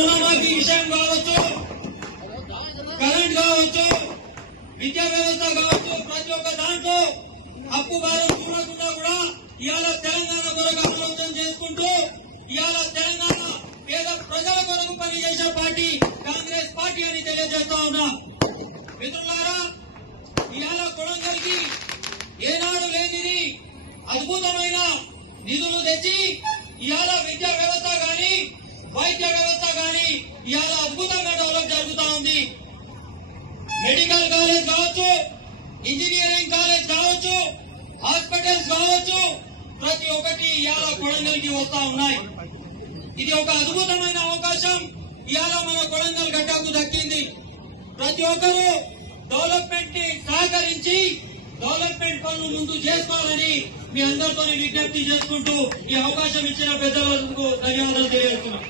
రుణమాఫీ విషయం కావచ్చు, కరెంట్ కావచ్చు, విద్యా వ్యవస్థ కావచ్చు, ప్రతి ఒక్క దాంట్లో అప్పు భారం చూడకుండా కూడా ఇవాళ తెలంగాణ కొరకు ఆలోచన చేసుకుంటూ ఇవాళ తెలంగాణ పేద ప్రజల కొరకు పనిచేసే పార్టీ కాంగ్రెస్ పార్టీ అని తెలియజేస్తా ఉన్నా. మిత్రులారా, ఇవాళ కొడంగల్కి ఏనాడు లేనిది అద్భుతమైన నిధులు తెచ్చి ఇవాళ విద్యా వ్యవస్థ గాని వైద్య వ్యవస్థ గాని ఇవాళ అద్భుతంగా డెవలప్ జరుగుతా ఉంది. మెడికల్ కాలేజ్ కావచ్చు, ఇంజనీరింగ్ కాలేజ్ కావచ్చు, హాస్పిటల్స్ కావచ్చు, ప్రతి ఒక్కటి ఇవాళ కొడంగల్కి వస్తా ఉన్నాయి. ఇది ఒక అద్భుతమైన అవకాశం ఇవాళ మన కొడంగల్ గడ్డకు దక్కింది. ప్రతి ఒక్కరూ డెవలప్మెంట్ ని సహకరించి డెవలప్మెంట్ పనులు ముందు చేసుకోవాలని మీ అందరితో విజ్ఞప్తి చేసుకుంటూ ఈ అవకాశం ఇచ్చిన పెద్దలకు ధన్యవాదాలు తెలియజేస్తున్నాం.